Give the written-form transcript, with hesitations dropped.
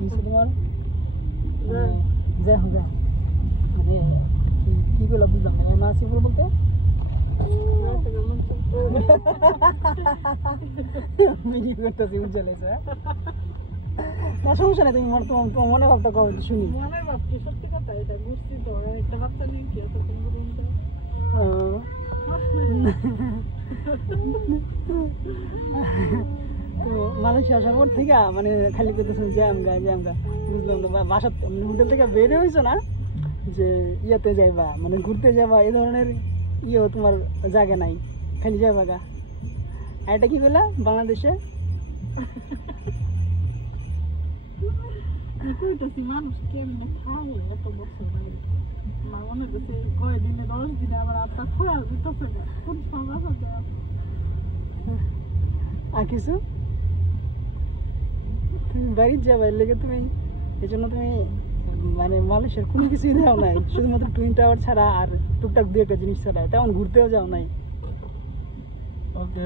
কিছু তোমার যা হোক মানে কি বলে বুঝলাম না না আছে বলতে মিনি করতেছি উজ্জ্বলে না সমস্যা নেই তুমি তোমার মনে ভাবটা কবে শুনি মনের ভাব কি সত্যি কথা এটা বুঝছি তো একটা বাচ্চা নিয়ে কি এত তো মালয়েশিয়া আসার পর থেকে মানে খালি করতেছে জ্যাম গা বুঝলাম না বাসা হোটেল থেকে বের হয়েছো না যে ইয়াতে যাইবা মানে ঘুরতে যাবা এই ধরনের ইয়েও তোমার জায়গা নাই খালি যাবা গা আর এটা কি বললা বাংলাদেশে মানুষ কেমনে খায় এত বছর আমার মনে হচ্ছে কয়েকদিনে 10 দিনে আমার আত্মা খোলা দিতেছে না কোন সমস্যা আর কিছু তুমি বাড়ির যাবা এর লেগে তুমি এই জন্য তুমি মানে মালয়েশিয়ার কোনো কিছুই দেওয়া নাই শুধুমাত্র টুইন টাওয়ার ছাড়া আর টুকটাক দু একটা জিনিস ছাড়া তেমন ঘুরতেও যাও নাই ওকে